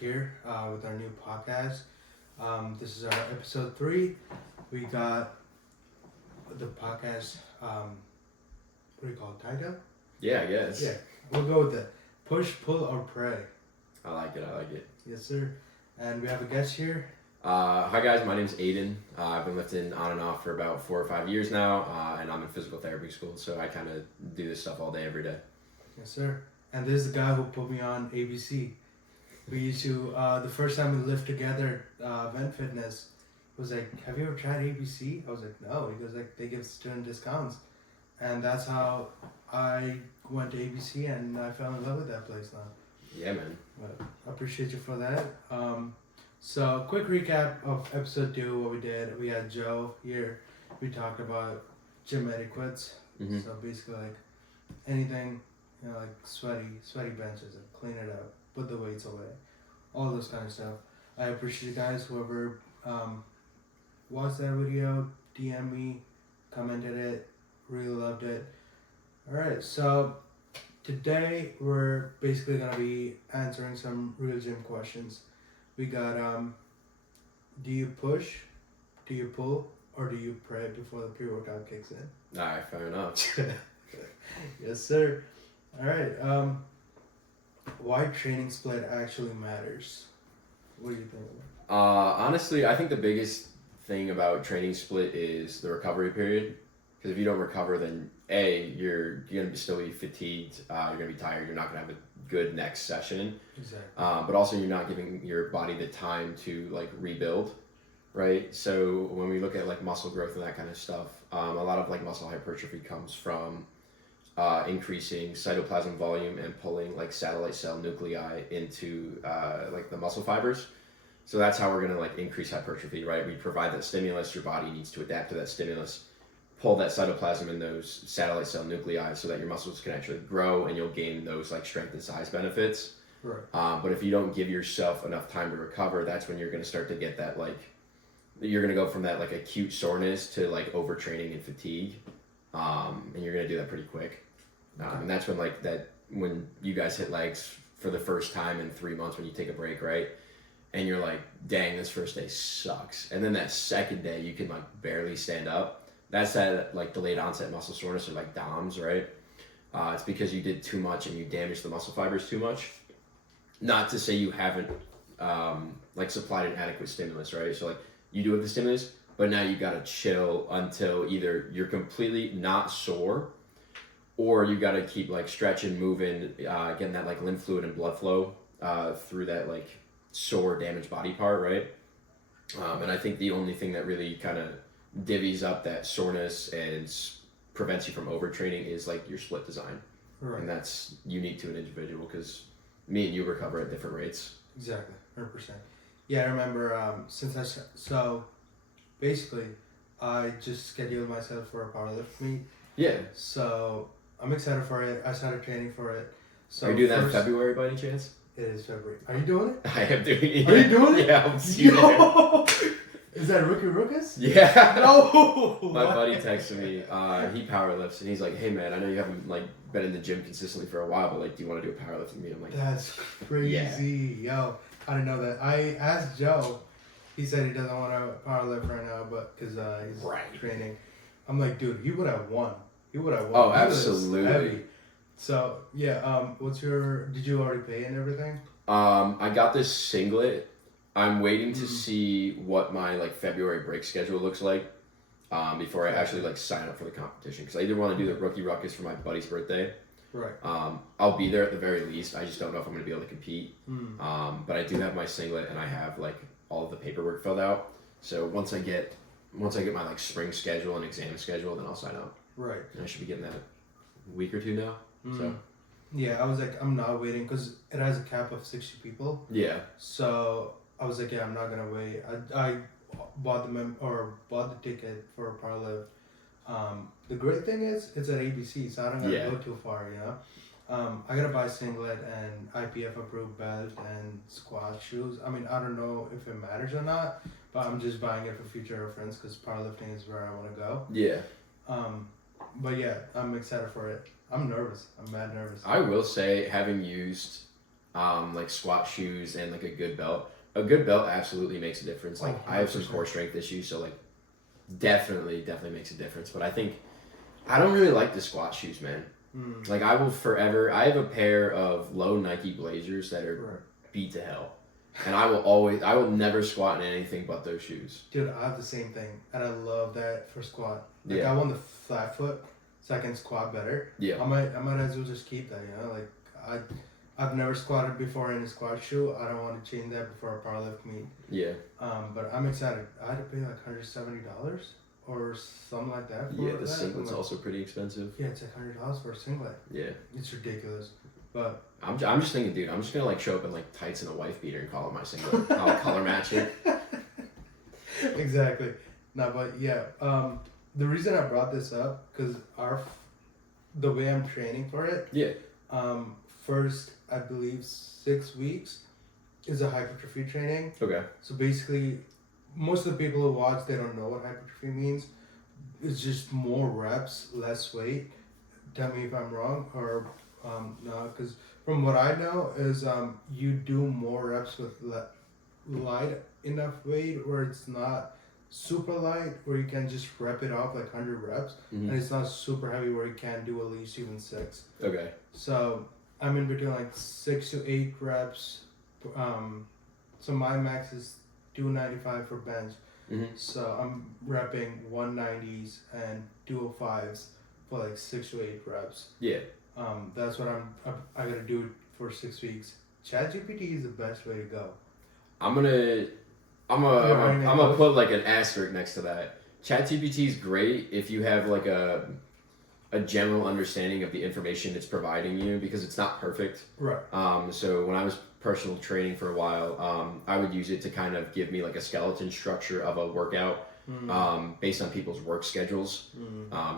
here with our new podcast. This is our episode 3. We got the podcast, what do you call it, title? Yeah, I guess. Yeah, we'll go with the Push, Pull, or Pray. I like it. Yes, sir. And we have a guest here. Hi guys, my name's Aiden. I've been lifting on and off for about 4 or 5 years now, and I'm in physical therapy school, so I kind of do this stuff all day, every day. Yes, sir. And this is the guy who put me on ABC. We used to, the first time we lived together, Vent Fitness, was like, have you ever tried ABC? I was like, no. He goes like, they give student discounts. And that's how I went to ABC and I fell in love with that place now. Yeah, man. But I appreciate you for that. So quick recap of episode 2, what we did. We had Joe here. We talked about gym etiquettes. Mm-hmm. So basically like anything, like sweaty benches, and clean it up, put the weights away, all those kind of stuff. I appreciate you guys, whoever watched that video, DM me, commented it, really loved it. Alright, so today we're basically gonna be answering some real gym questions. We got do you push, do you pull, or do you pray before the pre-workout kicks in? Alright, fair enough. Yes, sir. Alright, why training split actually matters? What do you think? Honestly, I think the biggest thing about training split is the recovery period. Because if you don't recover, then you're going to still be fatigued, you're going to be tired, you're not going to have a good next session. Exactly. But also you're not giving your body the time to like rebuild, right? So when we look at like muscle growth and that kind of stuff, a lot of like muscle hypertrophy comes from increasing cytoplasm volume and pulling like satellite cell nuclei into like the muscle fibers. So that's how we're going to like increase hypertrophy, right? We provide that stimulus, your body needs to adapt to that stimulus, pull that cytoplasm in those satellite cell nuclei so that your muscles can actually grow and you'll gain those like strength and size benefits. Right. But if you don't give yourself enough time to recover, that's when you're going to start to get that like, you're going to go from that like acute soreness to like overtraining and fatigue. And you're going to do that pretty quick. And that's when like when you guys hit legs for the first time in 3 months when you take a break, right? And you're like, dang, this first day sucks. And then that second day you can like barely stand up. That's that like delayed onset muscle soreness, or like DOMS, right? It's because you did too much and you damaged the muscle fibers too much. Not to say you haven't like supplied an adequate stimulus, right? So like you do have the stimulus, but now you gotta chill until either you're completely not sore, or you gotta keep like stretching, moving, getting that like lymph fluid and blood flow through that like sore, damaged body part, right? And I think the only thing that really kind of divvies up that soreness and prevents you from overtraining is like your split design. Right. And that's unique to an individual because me and you recover at different rates. Exactly, 100%. Yeah, I remember so basically I just scheduled myself for a powerlift meet. Yeah. So I'm excited for it. I started training for it. So are you doing that in February by any chance? It is February. Are you doing it? I am doing it. Are you doing it? Yeah, I'm seeing it. Is that Rookie Ruckus? Yeah. No. My buddy texted me. He powerlifts and he's like, "Hey man, I know you haven't like been in the gym consistently for a while, but like, do you want to do a powerlifting meet?" I'm like, That's crazy. Yeah. Yo, I didn't know that. I asked Joe. He said he doesn't want to powerlift right now, but because he's training. I'm like, dude, he would have won. He would have won. Oh, He was absolutely. heavy. So yeah, did you already pay and everything? I got this singlet. I'm waiting to see what my like February break schedule looks like before I actually like sign up for the competition, because I either want to do the Rookie Ruckus for my buddy's birthday. Right. I'll be there at the very least. I just don't know if I'm going to be able to compete. But I do have my singlet and I have like all of the paperwork filled out. So once I get my like spring schedule and exam schedule, then I'll sign up. Right. And I should be getting that a week or two now. So yeah, I was like, I'm not waiting because it has a cap of 60 people. yeah. So I was like, yeah, I'm not gonna wait. I bought the ticket for a powerlift. The great thing is it's at ABC, so I don't gotta go too far, you know. I gotta buy singlet and IPF approved belt and squat shoes. I mean, I don't know if it matters or not, but I'm just buying it for future reference because powerlifting is where I want to go. Yeah. But yeah, I'm excited for it. I'm nervous. I'm mad nervous. I will say, having used like squat shoes and like a good belt. A good belt absolutely makes a difference. Like I have some 100%. core strength issues, so like definitely makes a difference. But I think I don't really like the squat shoes, man. Like I will forever. I have a pair of low Nike Blazers that are Right. beat to hell, and I will never squat in anything but those shoes. Dude, I have the same thing, and I love that for squat. Like Yeah. I want the flat foot, so I can squat better. Yeah. I might as well just keep that. You know, like I've never squatted before in a squat shoe. I don't want to change that before a powerlift meet. Yeah. But I'm excited. I had to pay like $170 or something like that. For Yeah. The that. singlet's I'm like, also pretty expensive. yeah, it's like $100 for a singlet. Yeah. It's ridiculous. But I'm just thinking, dude. I'm just gonna like show up in like tights and a wife beater and call it my singlet. I'll color match it. exactly. No, but yeah. The reason I brought this up because the way I'm training for it. Yeah. First, I believe 6 weeks is a hypertrophy training. Okay. So basically, most of the people who watch, they don't know what hypertrophy means. It's just more reps, less weight. Tell me if I'm wrong or no, because from what I know is you do more reps with light enough weight where it's not super light where you can just rep it off like 100 reps and it's not super heavy where you can do at least even 6. Okay. So I'm in between like 6 to 8 reps. So my max is 295 for bench. So I'm repping 190s and 205s for like 6 to 8 reps. Yeah. That's what I gotta do for 6 weeks. ChatGPT is the best way to go. I'm gonna put like an asterisk next to that. ChatGPT is great if you have like a general understanding of the information it's providing you because it's not perfect. Right. So when I was personal training for a while, I would use it to kind of give me like a skeleton structure of a workout based on people's work schedules.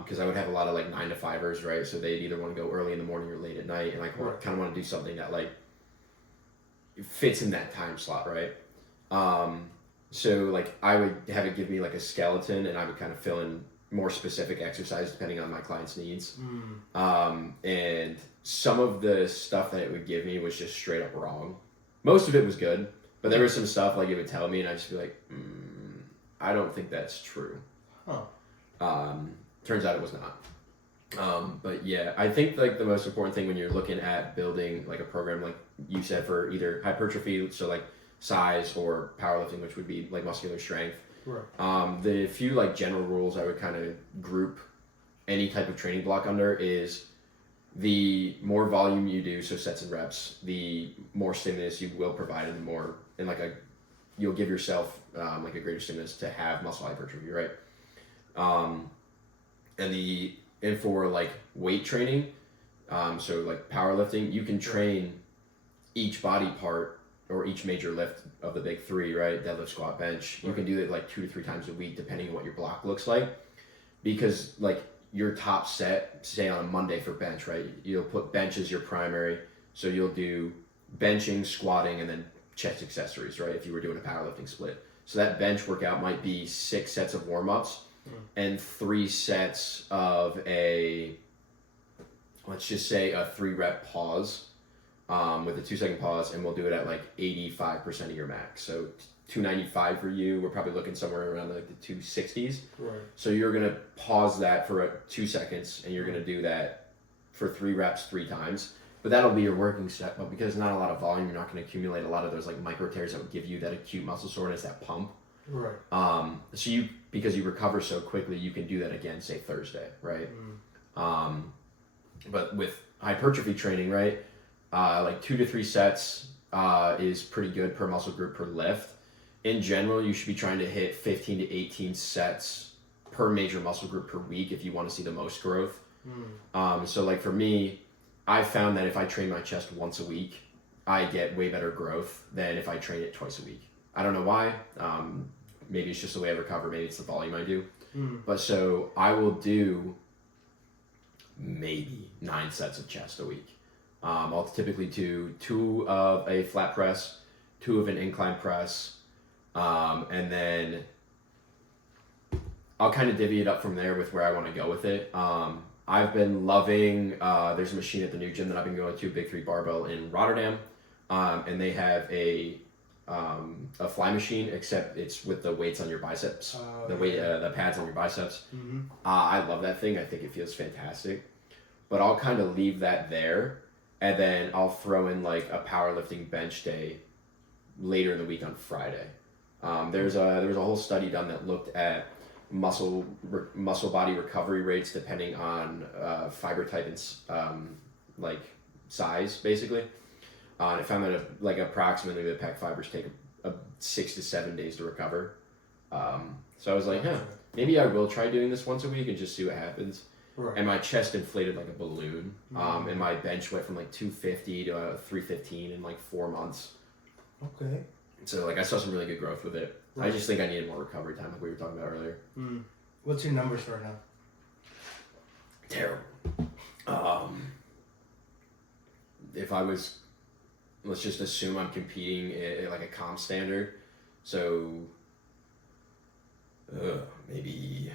Because I would have a lot of like 9 to 5ers, right? So they'd either want to go early in the morning or late at night, and like kind of want to do something that like fits in that time slot, right? So like I would have it give me like a skeleton, and I would kind of fill in more specific exercise depending on my client's needs. And some of the stuff that it would give me was just straight up wrong. Most of it was good, but there was some stuff like it would tell me, and I'd just be like, I don't think that's true. Turns out it was not. But yeah, I think like the most important thing when you're looking at building like a program, like you said, for either hypertrophy, so like size, or powerlifting, which would be like muscular strength. Right. The few like general rules I would kind of group any type of training block under is the more volume you do, so sets and reps, the more stimulus you will provide, and the more and like you'll give yourself like a greater stimulus to have muscle hypertrophy, right? And for like weight training, so like powerlifting, you can train each body part or each major lift of the big 3, right? Deadlift, squat, bench. You can do it like 2 to 3 times a week, depending on what your block looks like. Because like your top set, say on a Monday for bench, right? You'll put bench as your primary. So you'll do benching, squatting, and then chest accessories, right? If you were doing a powerlifting split. So that bench workout might be 6 sets of warm-ups and 3 sets of let's just say a 3-rep pause. With a 2-second pause, and we'll do it at like 85% of your max. So 295 for you, we're probably looking somewhere around like the 260s. Right. So you're gonna pause that for 2 seconds, and you're gonna do that for 3 reps 3 times. But that'll be your working set. But because not a lot of volume, you're not gonna accumulate a lot of those like micro tears that would give you that acute muscle soreness, that pump. Right. So because you recover so quickly, you can do that again, say Thursday, right? But with hypertrophy training, right? Like 2 to 3 sets is pretty good per muscle group per lift. In general, you should be trying to hit 15 to 18 sets per major muscle group per week if you want to see the most growth. So like for me, I found that if I train my chest once a week, I get way better growth than if I train it twice a week. I don't know why. Maybe it's just the way I recover. Maybe it's the volume I do. But so I will do maybe 9 sets of chest a week. I'll typically do 2 of a flat press, 2 of an incline press, and then I'll kind of divvy it up from there with where I want to go with it. I've been loving, there's a machine at the new gym that I've been going to, Big 3 Barbell in Rotterdam. and they have a fly machine, except it's with the weights on your biceps, the pads on your biceps. Mm-hmm. I love that thing. I think it feels fantastic. But I'll kind of leave that there, and then I'll throw in like a powerlifting bench day later in the week on Friday. There was a whole study done that looked at muscle body recovery rates depending on fiber type and like size, basically. And it found that like approximately the pec fibers take a 6 to 7 days to recover. So I was like, maybe I will try doing this once a week and just see what happens. Right. And my chest inflated like a balloon. And my bench went from like 250 to 315 in like 4 months. Okay. So like I saw some really good growth with it. Right. I just think I needed more recovery time, like we were talking about earlier. What's your numbers right now? Terrible. If I was, let's just assume I'm competing at like a comp standard, so maybe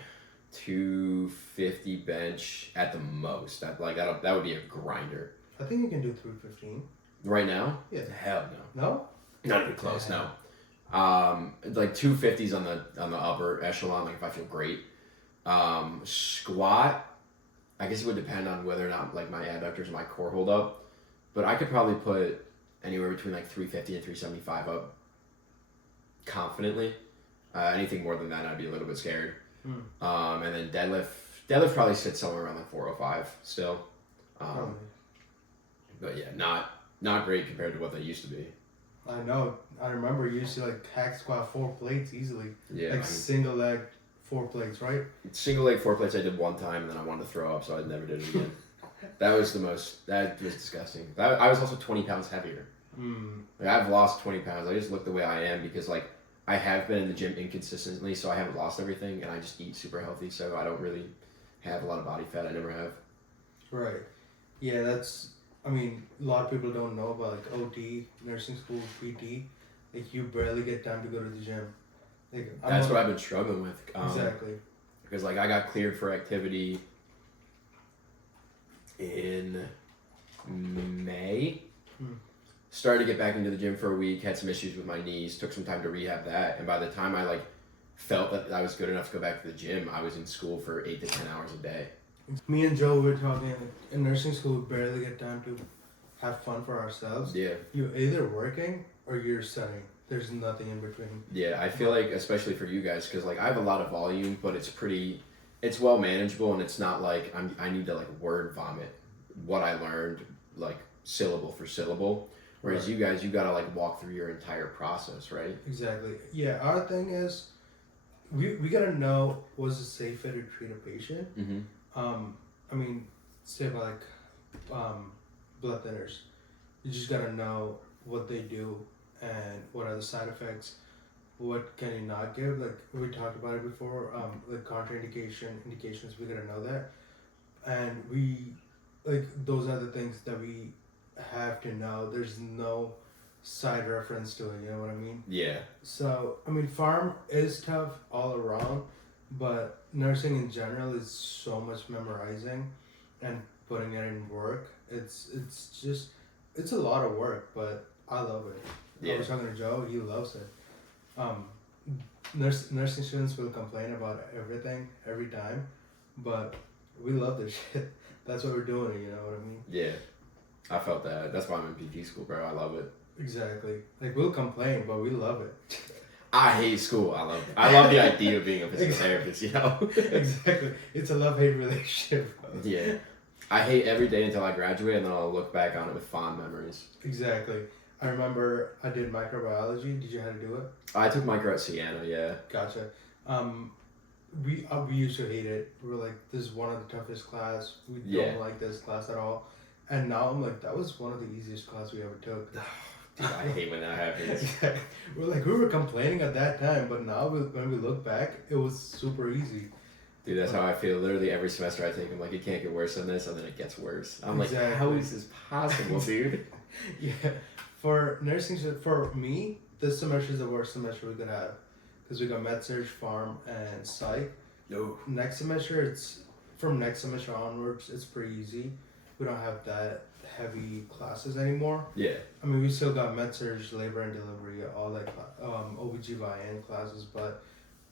250 bench at the most. That would be a grinder. I think you can do 315. Right now? Yeah. Hell no. No? Not even close. No. Like 250s on the upper echelon. Like if I feel great. Squat, I guess it would depend on whether or not like my adductors and my core hold up, but I could probably put anywhere between like 350 and 375 up confidently. Anything more than that, I'd be a little bit scared. And then deadlift probably sits somewhere around like 405 still. But yeah, not great compared to what they used to be. I know. I remember you used to like hack squat 4 plates easily. Yeah. Like single leg 4 plates, right? Single leg 4 plates I did one time and then I wanted to throw up, so I never did it again. That was disgusting. I was also 20 pounds heavier. Like, I've lost 20 pounds. I just look the way I am because like I have been in the gym inconsistently, so I haven't lost everything, and I just eat super healthy, so I don't really have a lot of body fat. I never have. Right. Yeah, that's. I mean, a lot of people don't know about like OT, nursing school, PT. Like you barely get time to go to the gym. Like that's what I've been struggling with. Exactly. Because like I got cleared for activity in May. Started to get back into the gym for a week, had some issues with my knees, took some time to rehab that, and by the time I like felt that I was good enough to go back to the gym, I was in school for 8 to 10 hours a day. Me and Joe were talking, in nursing school we barely get time to have fun for ourselves. Yeah. You're either working or you're studying. There's nothing in between. Yeah, I feel like, especially for you guys, because like I have a lot of volume, but it's well manageable, and it's not like I need to like word vomit what I learned like syllable for syllable. Whereas you guys, you gotta like walk through your entire process, right? Exactly. Yeah, our thing is, we gotta know what's the safe way to treat a patient. I mean, say like, blood thinners, you just gotta know what they do and what are the side effects. What can you not give? Like we talked about it before. Like indications. We gotta know that, and we like those are the things that we have to know. There's no side reference to it, you know what I mean? Yeah. So I mean, farm is tough all around, but nursing in general is so much memorizing and putting it in work. It's a lot of work, but I love it. Yeah. I was talking to Joe, he loves it. Nursing students will complain about everything every time, but we love this shit. That's what we're doing, you know what I mean? Yeah. I felt that. That's why I'm in PT school, bro. I love it. Exactly. Like we'll complain, but we love it. I hate school. I love the idea of being a physical therapist, you know? Exactly. It's a love-hate relationship, bro. Yeah. I hate every day until I graduate, and then I'll look back on it with fond memories. Exactly. I remember I did microbiology. Did you have to do it? I took micro at Siena, yeah. Gotcha. We used to hate it. We were like, this is one of the toughest class. We don't like this class at all. And now I'm like, that was one of the easiest classes we ever took. Dude, I hate when that happens. We were complaining at that time, but now when we look back, it was super easy. Dude, that's how I feel. Literally every semester I take, I'm like, it can't get worse than this, and then it gets worse. I'm like, how is this possible, dude? Yeah. For nursing, for me, this semester is the worst semester we could have. Because we got med-surg, pharm, and psych. No. Next semester, from next semester onwards, it's pretty easy. we don't have that heavy classes anymore. Yeah. I mean, we still got med-surg, labor and delivery, all that OBGYN classes, but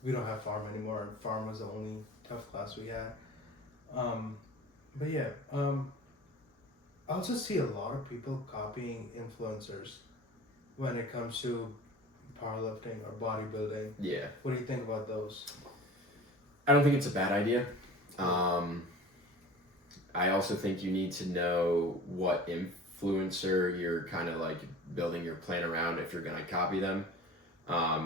we don't have pharma anymore. And pharma was the only tough class we had. But yeah, I also see a lot of people copying influencers when it comes to powerlifting or bodybuilding. Yeah. What do you think about those? I don't think it's a bad idea. I also think you need to know what influencer you're kind of like building your plan around if you're going to copy them.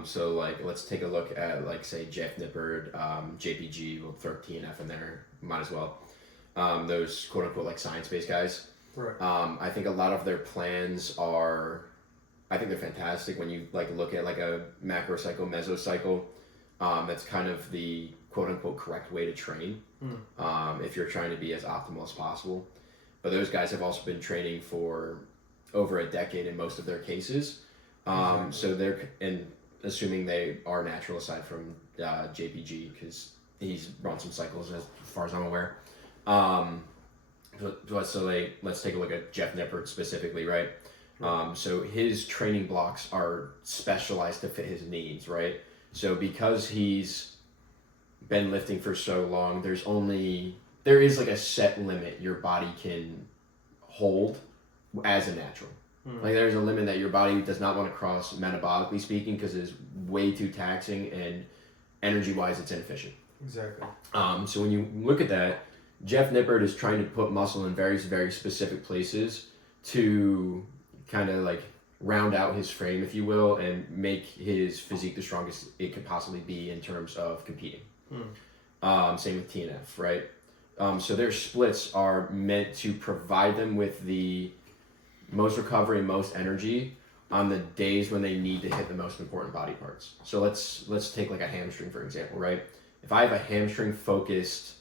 So like, let's take a look at like, say, Jeff Nippard, JPG, we'll throw TNF in there, might as well. Those quote unquote like science-based guys. Right. I think a lot of their plans are, I think they're fantastic when you like look at like a macro cycle, mesocycle. That's kind of the quote unquote correct way to train. If you're trying to be as optimal as possible. But those guys have also been training for over a decade in most of their cases. Exactly. So they're, and assuming they are natural aside from JPG, because he's run some cycles as far as I'm aware. Let's take a look at Jeff Nippard specifically, right? So his training blocks are specialized to fit his needs, right? So because he's been lifting for so long, there is like a set limit your body can hold as a natural. Like there's a limit that your body does not want to cross metabolically speaking because it's way too taxing and energy wise it's inefficient. Exactly. So when you look at that, Jeff Nippard is trying to put muscle in very, very specific places to kind of like round out his frame, if you will, and make his physique the strongest it could possibly be in terms of competing. Same with TNF, right? So their splits are meant to provide them with the most recovery and most energy on the days when they need to hit the most important body parts. So let's take like a hamstring, for example, right? If I have a hamstring focused,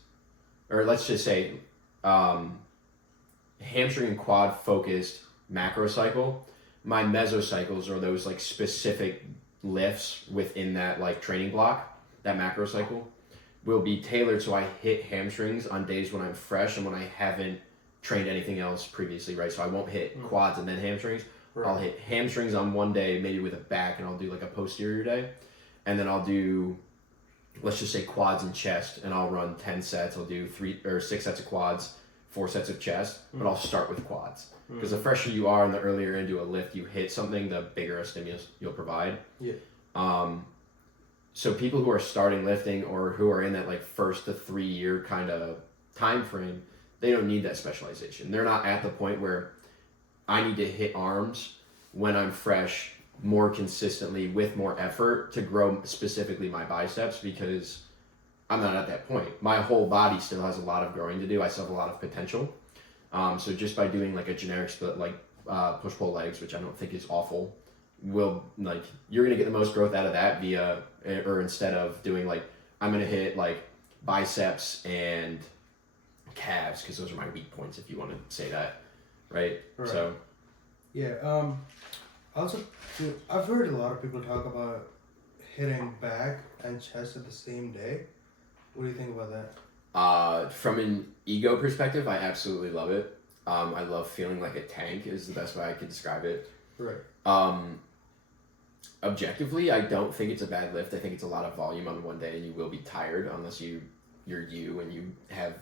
or let's just say hamstring and quad focused macro cycle, my mesocycles are those like specific lifts within that like training block, that macro cycle will be tailored so I hit hamstrings on days when I'm fresh and when I haven't trained anything else previously, right? So I won't hit quads and then hamstrings. Right. I'll hit hamstrings on one day, maybe with a back, and I'll do like a posterior day. And then I'll do, let's just say quads and chest, and I'll run 10 sets. I'll do 3 or 6 sets of quads, 4 sets of chest, but I'll start with quads. Because the fresher you are and the earlier into a lift you hit something, the bigger a stimulus you'll provide. Yeah. So people who are starting lifting or who are in that like 1 to 3 year kind of time frame, they don't need that specialization. They're not at the point where I need to hit arms when I'm fresh more consistently with more effort to grow specifically my biceps, because I'm not at that point. My whole body still has a lot of growing to do. I still have a lot of potential. So just by doing like a generic split, like push-pull legs, which I don't think is awful, will like, you're going to get the most growth out of that via, or instead of doing like, I'm going to hit like biceps and calves, because those are my weak points, if you want to say that, right? So yeah, also I've heard a lot of people talk about hitting back and chest at the same day. What do you think about that? From an ego perspective, I absolutely love it. I love feeling like a tank is the best way I could describe it. Right. Objectively, I don't think it's a bad lift. I think it's a lot of volume on one day, and you will be tired unless you're you and you have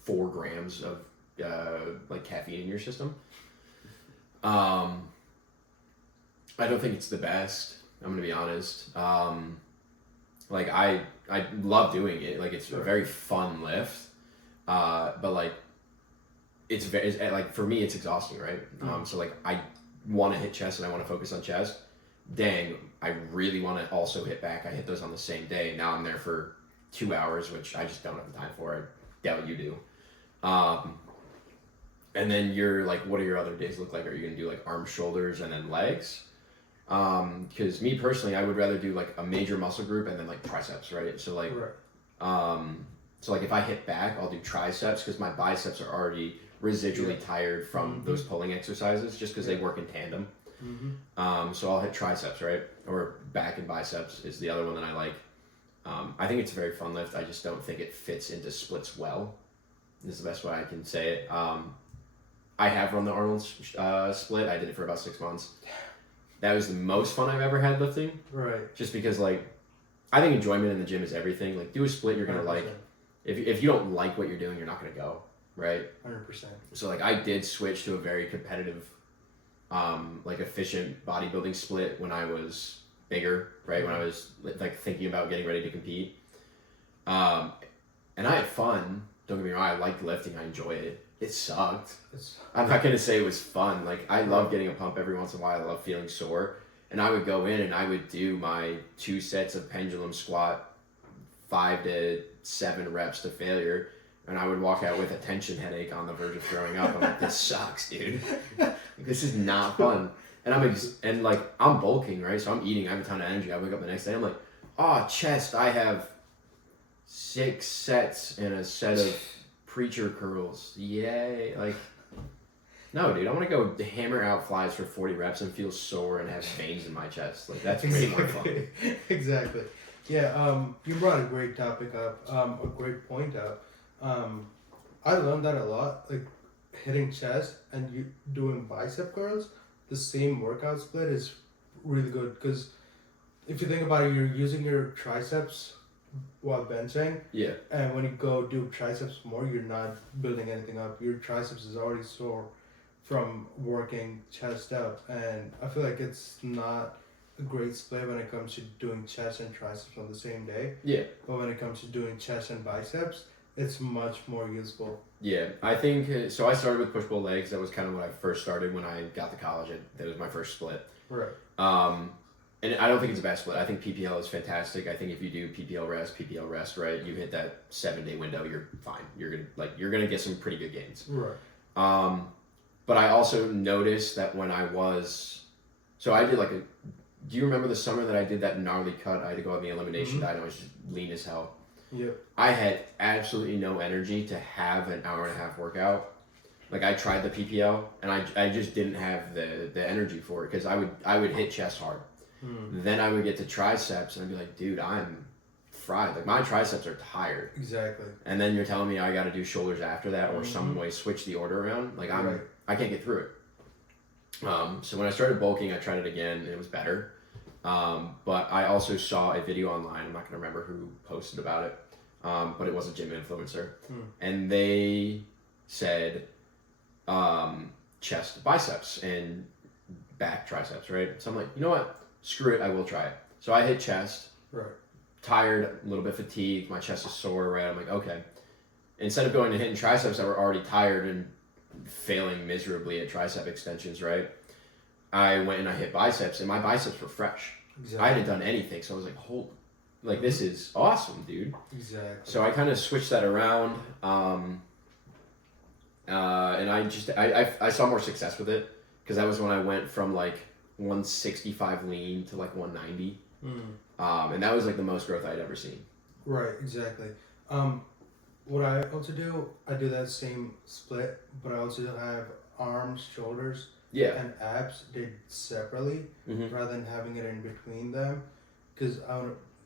4 grams of like caffeine in your system. I don't think it's the best. I'm gonna be honest. Like I love doing it. Like it's a very fun lift. But like it's like for me it's exhausting, right? So like I want to hit chest and I want to focus on chest. Dang, I really want to also hit back. I hit those on the same day. Now I'm there for 2 hours, which I just don't have the time for. I doubt you do. And then you're like, what do your other days look like? Are you gonna do like arms, shoulders, and then legs? Because me personally, I would rather do like a major muscle group and then like triceps, right? So like, so like if I hit back, I'll do triceps because my biceps are already residually tired from those pulling exercises, just because they work in tandem. So I'll hit triceps, right? Or back and biceps is the other one that I like. I think it's a very fun lift. I just don't think it fits into splits well. is the best way I can say it. I have run the Arnold split. I did it for about 6 months. That was the most fun I've ever had lifting. Right. Just because, like, I think enjoyment in the gym is everything. Like, do a split you're going to like. If you don't like what you're doing, you're not going to go, right? 100%. So, like, I did switch to a very competitive, like, efficient bodybuilding split when I was bigger, right? When I was, like, thinking about getting ready to compete. And I had fun. Don't get me wrong. I liked lifting. I enjoy it. It sucked. I'm not going to say it was fun. Like, I love getting a pump every once in a while. I love feeling sore. And I would go in and I would do my 2 sets of pendulum squat, 5 to 7 reps to failure. And I would walk out with a tension headache on the verge of throwing up. I'm like, this sucks, dude. This is not fun. And I'm bulking, right? So I'm eating. I have a ton of energy. I wake up the next day. I'm like, oh, chest. I have 6 sets and a set of preacher curls. Yay. Like, no, dude. I want to go hammer out flies for 40 reps and feel sore and have veins in my chest. Like, that's way more fun. Exactly. Yeah, you brought a great topic up, a great point up. I learned that a lot, like hitting chest and you doing bicep curls, the same workout split is really good because if you think about it, you're using your triceps while benching. Yeah. And when you go do triceps more, you're not building anything up. Your triceps is already sore from working chest up. And I feel like it's not a great split when it comes to doing chest and triceps on the same day. Yeah. But when it comes to doing chest and biceps, it's much more useful. Yeah, I think so. I started with push pull legs. That was kind of when I first started when I got to college. That was my first split. Right. And I don't think it's a bad split. I think PPL is fantastic. I think if you do PPL rest, right, you hit that 7-day window, you're fine. You're gonna get some pretty good gains. Right. But I also noticed that when I did do you remember the summer that I did that gnarly cut? I had to go on the elimination diet. I was just lean as hell. Yeah. I had absolutely no energy to have an hour and a half workout. Like, I tried the PPL and I just didn't have the energy for it because I would hit chest hard. Then I would get to triceps and I'd be like, dude, I'm fried. Like, my triceps are tired. Exactly. And then you're telling me I got to do shoulders after that or some way switch the order around. Like, I can't get through it. So when I started bulking, I tried it again and it was better. But I also saw a video online. I'm not going to remember who posted about it. But it was a gym influencer. And they said chest, biceps, and back triceps, right? So I'm like, you know what? Screw it, I will try it. So I hit chest. Right. Tired, a little bit fatigued, my chest is sore, right? I'm like, okay. Instead of going and hitting triceps that were already tired and failing miserably at tricep extensions, right? I went and I hit biceps, and my biceps were fresh. Exactly. I hadn't done anything, so I was like, holy, like, this is awesome, dude. Exactly. So I kind of switched that around, and I saw more success with it because that was when I went from like 165 lean to like 190, and that was like the most growth I'd ever seen. Right, exactly. What I also do, I do that same split, but I also have arms, shoulders, and abs did separately rather than having it in between them, because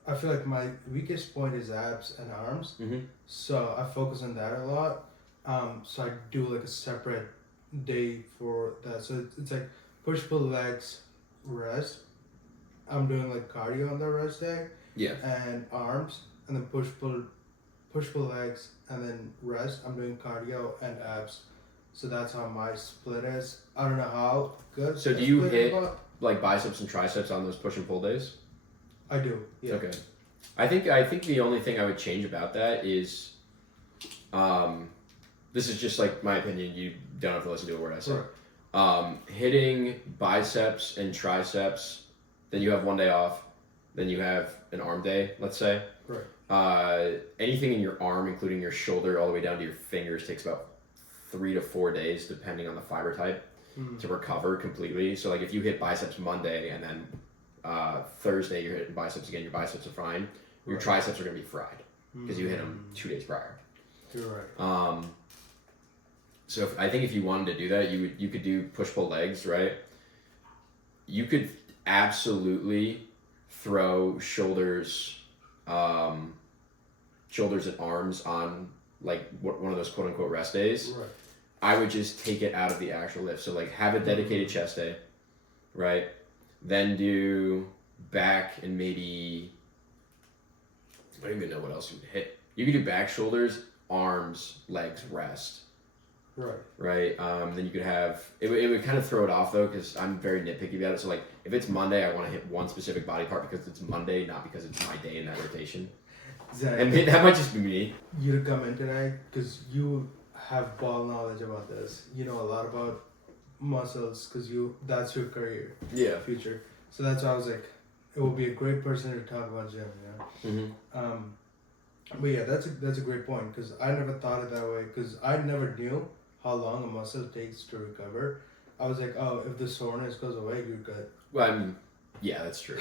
I feel like my weakest point is abs and arms, so I focus on that a lot. So I do like a separate day for that. So it's like push pull legs, rest. I'm doing like cardio on the rest day. Yeah. And arms, and then push pull legs, and then rest. I'm doing cardio and abs. So that's how my split is. I don't know how good. So do you hit like biceps and triceps on those push and pull days? I do. Yeah. Okay. I think the only thing I would change about that is, this is just like my opinion. You don't have to listen to a word I say. Right. Hitting biceps and triceps, then you have one day off, then you have an arm day, let's say. Right. Anything in your arm, including your shoulder all the way down to your fingers, takes about 3 to 4 days, depending on the fiber type, to recover completely. So like if you hit biceps Monday and then Thursday you're hitting biceps again, your biceps are fine. Your triceps are gonna be fried because you hit them 2 days prior. You're right. So I think if you wanted to do that, you could do push pull legs, right? You could absolutely throw shoulders and arms on like one of those quote unquote rest days, Right. I would just take it out of the actual lift. So like have a dedicated chest day, right? Then do back and maybe I don't even know what else you would hit. You could do back, shoulders, arms, legs, rest. Right. Right. Then you could have it would kind of throw it off though because I'm very nitpicky about it. So like if it's Monday, I want to hit one specific body part because it's Monday, not because it's my day in that rotation. Exactly. And that might just be me. You to come in tonight because you have ball knowledge about this. You know a lot about muscles because that's your career Yeah. future. So that's why I was like, it would be a great person to talk about gym. Mm-hmm. But yeah, that's a great point because I never thought it that way because I never knew how long a muscle takes to recover. I was like, oh, if the soreness goes away, you're good. Well, I mean, yeah, that's true.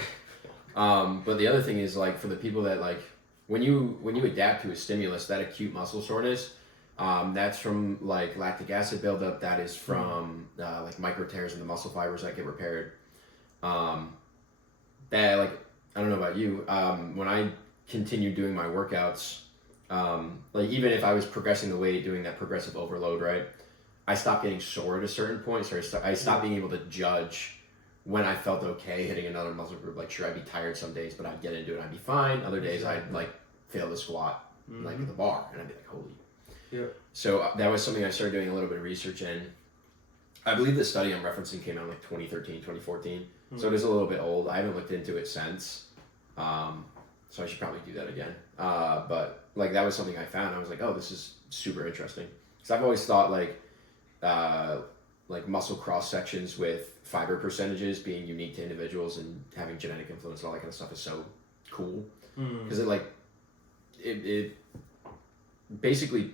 But the other thing is like for the people that like when you adapt to a stimulus, that acute muscle soreness, that's from like lactic acid buildup. That is from like micro tears in the muscle fibers that get repaired. That like I don't know about you. When I continued doing my workouts, like even if I was progressing the weight, doing that progressive overload, right? I stopped getting sore at a certain point, so I stopped being able to judge when I felt okay hitting another muscle group. Like, sure, I'd be tired some days, but I'd get into it and I'd be fine. Other days, I'd like fail the squat, like at the bar, and I'd be like, holy. Yeah. So that was something I started doing a little bit of research in. I believe the study I'm referencing came out in like 2013, 2014. So it is a little bit old. I haven't looked into it since. So I should probably do that again. But like that was something I found. I was like, oh, this is super interesting. Because I've always thought like muscle cross sections with fiber percentages being unique to individuals and having genetic influence and all that kind of stuff is so cool. Because it basically,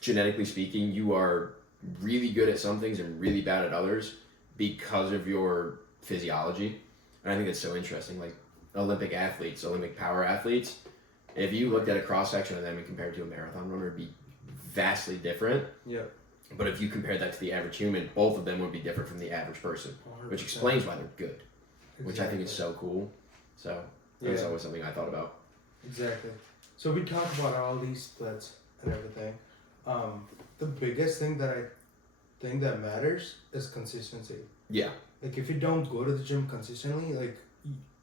genetically speaking, you are really good at some things and really bad at others because of your physiology. And I think it's so interesting. Like Olympic athletes, Olympic power athletes, if you looked at a cross section of them and compared to a marathon runner, it'd be vastly different. Yeah. But if you compare that to the average human, both of them would be different from the average person, 100%. which explains why they're good, which I think is so cool. So that was always something I thought about. Exactly. So we talked about all these splits and everything. The biggest thing that I think that matters is consistency. Yeah. Like if you don't go to the gym consistently, like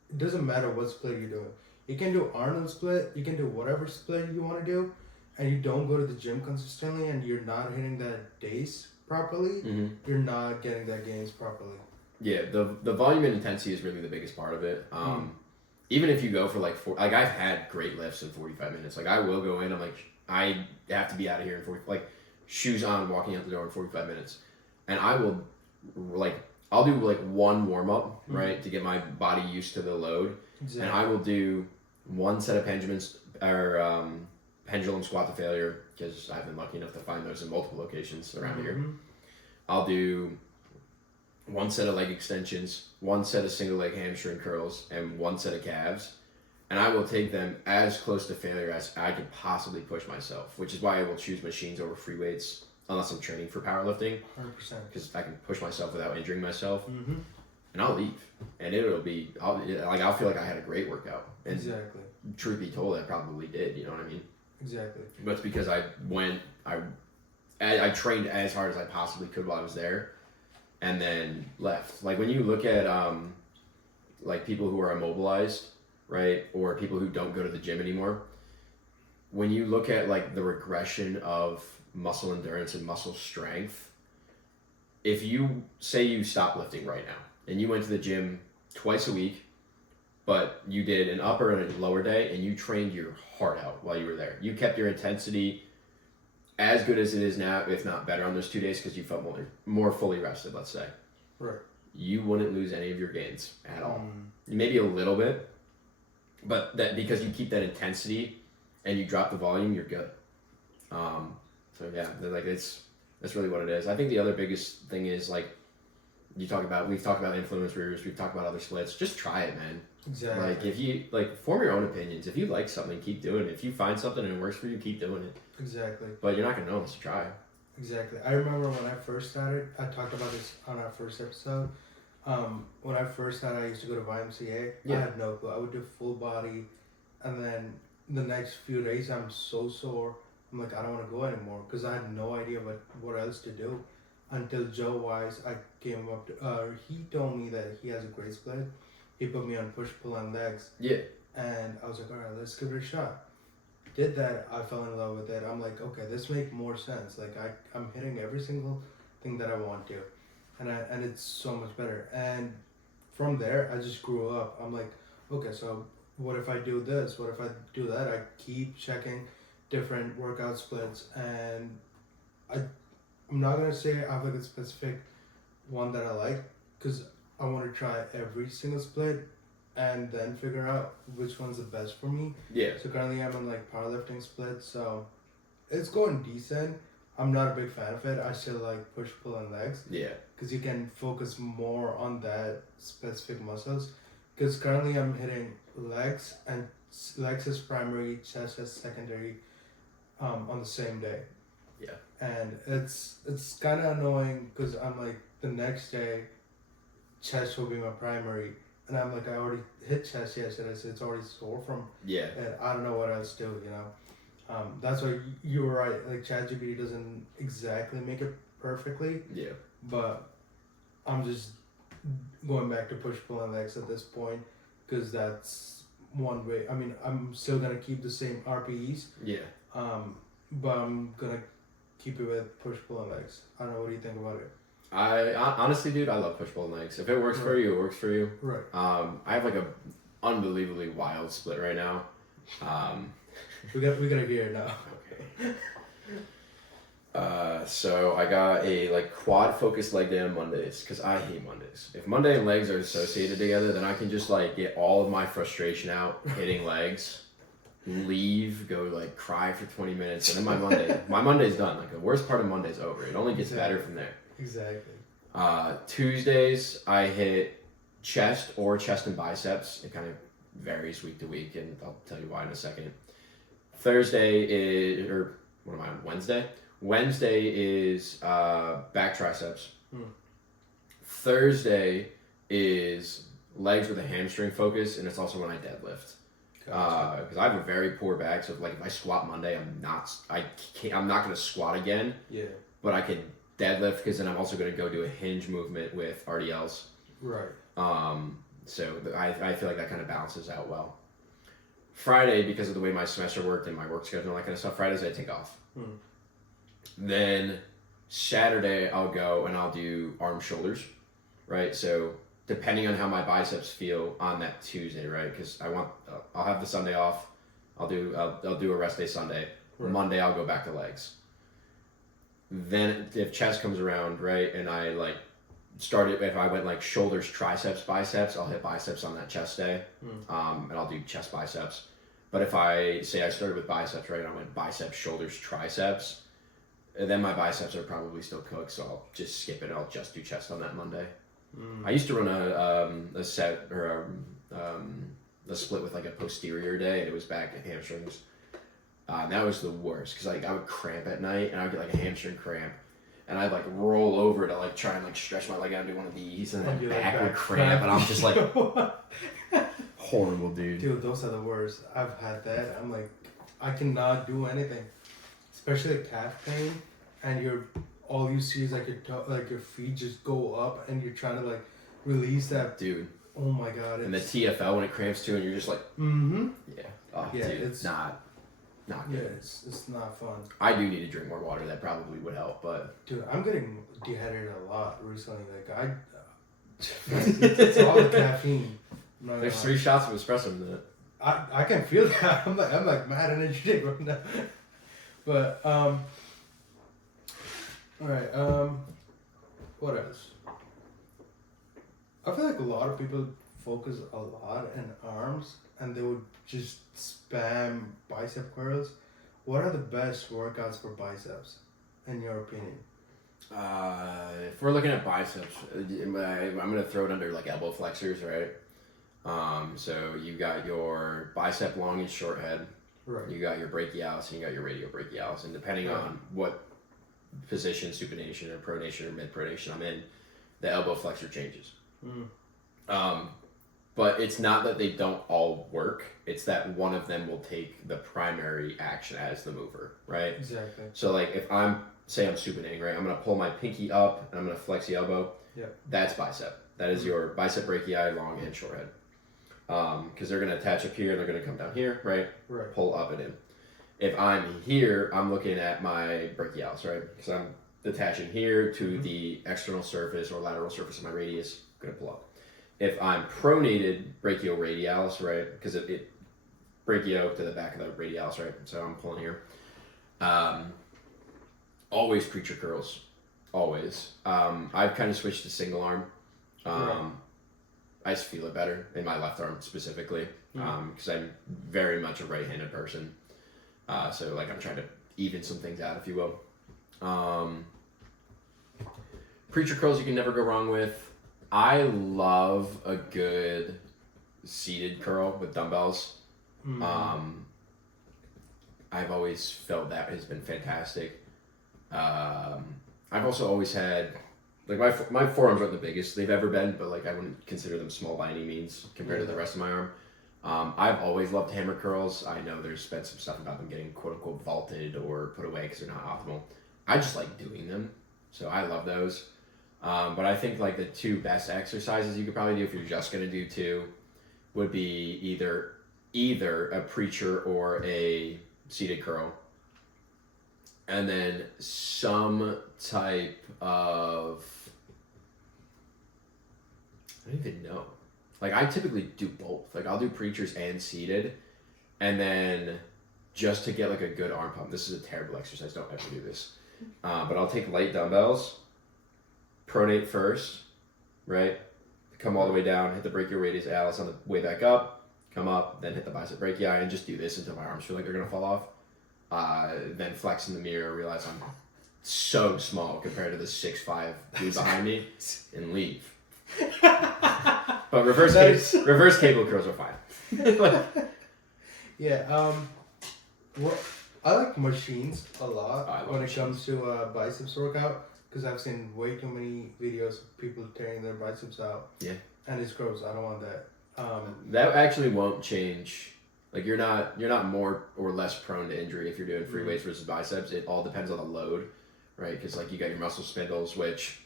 it doesn't matter what split you're doing. You can do Arnold split, you can do whatever split you want to do, and you don't go to the gym consistently and you're not hitting that days properly, you're not getting that gains properly. Yeah, the volume and intensity is really the biggest part of it. Even if you go for like I've had great lifts in 45 minutes. Like I will go in, I'm like, I have to be out of here in 40, like shoes on, walking out the door in 45 minutes. And I will I'll do like one warm up, right, to get my body used to the load. Exactly. And I will do one set of pendulum squat to failure because I've been lucky enough to find those in multiple locations around here. I'll do one set of leg extensions, one set of single leg hamstring curls, and one set of calves. And I will take them as close to failure as I can possibly push myself, which is why I will choose machines over free weights unless I'm training for powerlifting. 100%. Because I can push myself without injuring myself. And I'll leave. And I'll feel like I had a great workout. And Exactly. truth be told, I probably did, you know what I mean? Exactly. But it's because I trained as hard as I possibly could while I was there and then left. Like when you look at like people who are immobilized, right, or people who don't go to the gym anymore, when you look at like the regression of muscle endurance and muscle strength, if you say you stop lifting right now and you went to the gym twice a week, but you did an upper and a lower day and you trained your heart out while you were there, you kept your intensity as good as it is now, if not better, on those 2 days because you felt more fully rested, let's say. Right. You wouldn't lose any of your gains at all. Maybe a little bit, but that because you keep that intensity and you drop the volume, you're good. So yeah, like that's really what it is. I think the other biggest thing is like we've talked about influencers, we've talked about other splits. Just try it, man. Exactly. Like if you form your own opinions. If you like something, keep doing it. If you find something and it works for you, keep doing it. Exactly. But you're not gonna know unless you try. Exactly. I remember when I first started, I talked about this on our first episode. When I first started, I used to go to YMCA. Yeah. I had no clue. I would do full body, and then the next few days, I'm so sore. I'm like, I don't want to go anymore because I had no idea what else to do until Joe Wise. I came up to, he told me that he has a great split. He put me on push, pull, and legs. Yeah. And I was like, all right, let's give it a shot. Did that, I fell in love with it. I'm like, okay, this makes more sense. Like I'm hitting every single thing that I want to, and it's so much better. And from there, I just grew up. I'm like, okay, so what if I do this? What if I do that? I keep checking different workout splits, and I'm not gonna say I have like a specific one that I like, because I want to try every single split and then figure out which one's the best for me. Yeah. So currently I'm in like powerlifting split, so it's going decent. I'm not a big fan of it. I still like push, pull, and legs. Yeah. Because you can focus more on that specific muscles. Because currently I'm hitting legs, and legs is primary, chest is secondary, on the same day. Yeah. And it's kind of annoying because I'm like, the next day, chest will be my primary, and I'm like, I already hit chest yesterday, so it's already sore from Yeah. it. I don't know what else to do, you know. That's why you were right. Like ChatGPT doesn't exactly make it perfectly, Yeah. but I'm just going back to push, pull, and legs at this point, because that's one way. I mean, I'm still gonna keep the same RPEs, Yeah. but I'm gonna keep it with push, pull, and legs. I don't know. What do you think about it? I honestly, dude, I love push pull legs. If it works for you, it works for you. Right. I have like a unbelievably wild split right now. We gotta hear it now. Okay. So I got a like quad focused leg day on Mondays because I hate Mondays. If Monday and legs are associated together, then I can just like get all of my frustration out hitting legs, leave, go like cry for 20 minutes, and then my Monday's done. Like the worst part of Monday's over. It only gets better from there. Exactly. Tuesdays I hit chest or chest and biceps. It kind of varies week to week, and I'll tell you why in a second. Thursday is, or what am I on, Wednesday? Wednesday is back triceps. Thursday is legs with a hamstring focus, and it's also when I deadlift. Because I have a very poor back, so like if I squat Monday, I'm not going to squat again. Yeah. But I can deadlift because then I'm also going to go do a hinge movement with RDLs. Right. So I feel like that kind of balances out well. Friday, because of the way my semester worked and my work schedule and all that kind of stuff, Fridays I take off. Then Saturday I'll go and I'll do arm shoulders, right? So depending on how my biceps feel on that Tuesday, right? Because I'll have the Sunday off. I'll do a rest day Sunday. Right. Monday I'll go back to legs. Then if chest comes around, right, and I like started, if I went like shoulders, triceps, biceps, I'll hit biceps on that chest day, and I'll do chest, biceps. But if I say I started with biceps, right, and I went biceps, shoulders, triceps, and then my biceps are probably still cooked, so I'll just skip it. I'll just do chest on that Monday. I used to run a set or a split with like a posterior day, and it was back at hamstrings. And that was the worst because like I would cramp at night, and I would get like a hamstring cramp, and I'd like roll over to like try and like stretch my leg out and do one of these, and then back would cramp, and I'm just like horrible, dude. Dude, those are the worst. I've had that. I'm like, I cannot do anything, especially calf pain, and all you see is like your feet just go up, and you're trying to like release that. Dude. Oh my god. And the TFL when it cramps too, and you're just like. Yeah. Oh, yeah. Dude, it's not good. Yeah, it's not fun. I do need to drink more water. That probably would help, but. Dude, I'm getting dehydrated a lot recently. Like it's all the caffeine. There's 3 shots of espresso in it. I can feel that. I'm like mad energetic right now. But all right. What else? I feel like a lot of people focus a lot in arms, and they would just spam bicep curls. What are the best workouts for biceps, in your opinion? If we're looking at biceps, I'm gonna throw it under like elbow flexors, right? So you got your bicep long and short head. Right. You got your brachialis and you got your radiobrachialis, and depending on what position, supination or pronation or mid pronation I'm in, the elbow flexor changes. But it's not that they don't all work. It's that one of them will take the primary action as the mover, right? Exactly. So like if I'm supinating, right? I'm gonna pull my pinky up and I'm gonna flex the elbow. Yep. That's bicep. That is your bicep brachii, long and short head. Because they're gonna attach up here, they're gonna come down here, right? Right. Pull up and in. If I'm here, I'm looking at my brachialis, right? Because I'm detaching here to the external surface or lateral surface of my radius. I'm gonna pull up. If I'm pronated, brachioradialis, right? Because it brachio to the back of the radialis, right? So I'm pulling here. Always preacher curls, always. I've kind of switched to single arm. I just feel it better in my left arm specifically, because I'm very much a right-handed person. So like I'm trying to even some things out, if you will. Preacher curls you can never go wrong with. I love a good seated curl with dumbbells. I've always felt that has been fantastic. I've also always had, like my forearms aren't the biggest they've ever been, but like I wouldn't consider them small by any means compared to the rest of my arm. I've always loved hammer curls. I know there's been some stuff about them getting quote unquote vaulted or put away because they're not optimal. I just like doing them, so I love those. But I think like the two best exercises you could probably do if you're just gonna do two would be either a preacher or a seated curl, and then some type of, I don't even know. Like I typically do both. Like I'll do preachers and seated, and then just to get like a good arm pump. This is a terrible exercise. Don't ever do this. But I'll take light dumbbells, pronate first, right? Come all the way down, hit the brachioradialis on the way back up, come up, then hit the bicep brachii, and just do this until my arms feel like they're gonna fall off. Then flex in the mirror, realize I'm so small compared to the 6'5" dude behind me, and leave. But reverse cable curls are fine. Yeah. What I like machines a lot when it comes to biceps workout, because I've seen way too many videos of people tearing their biceps out. Yeah. And it's gross. I don't want that. That actually won't change. Like you're not more or less prone to injury if you're doing free weights versus biceps. It all depends on the load, right? Because like you got your muscle spindles, which